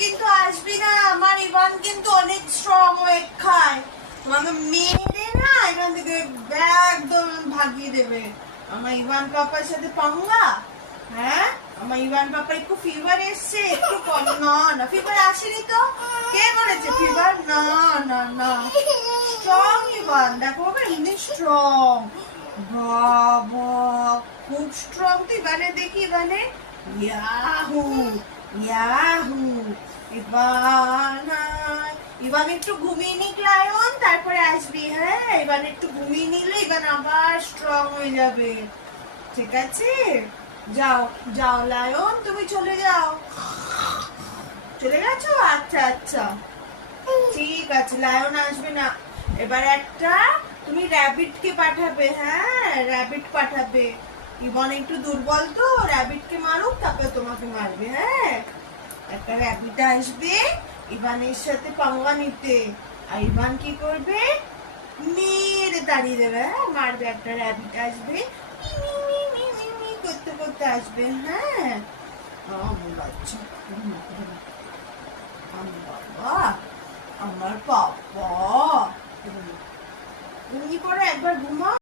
কিন্তু আসবি না, আমার ইভান কিন্তু অনেক স্ট্রং হয়ে খায়, তোমাকে মেরে না এখান থেকে একদম ভাগিয়ে দেবে। আমার ইভান পাপার সাথে পাঙ্গা? হ্যাঁ, আমার ইভান পাপা একটু ফিভার এসছে, একটু না না ফিভার আসেনি তো, কে বলেছে ফিভার? না না না, স্ট্রং ইভান, দেখো এমনি স্ট্রং, বাবা খুব স্ট্রং। তুই ইভানে দেখি, ইভানে ইয়াহু ইয়াহু। ইভান ইভান একটু ঘুমিয়ে নিক লায়ন, তারপরে আসবি। হ্যাঁ, ইভান একটু ঘুমিয়ে নিলে ইভান আবার স্ট্রং হয়ে যাবে, ঠিক আছে? যাও যাও লায়ন, তুমি চলে যাও। চলে গেছো? আচ্ছা আচ্ছা, ঠিক আছে, লায়ন আসবে না। এবার একটা তুমি র‍্যাবিট কে পাঠাবে, হ্যাঁ র‍্যাবিট পাঠাবে। ইভান একটু দুর্বল তো, র‍্যাবিট কে মারুক, তারপর তোমাকে মারবে। হ্যাঁ, একটা র‍্যাবিট আসবে ইভানের সাথে পাঙ্গা নিতে, আর ইভান কি করবে? মেরে তাড়িয়ে দেবে। হ্যাঁ, মারবে, একটা র‍্যাবিট আসবে করতে করতে আসবে। হ্যাঁ, আমার বাচ্চা, আমার বাবা, আমার পাপা, তুমি কি করে একবার ঘুমাও।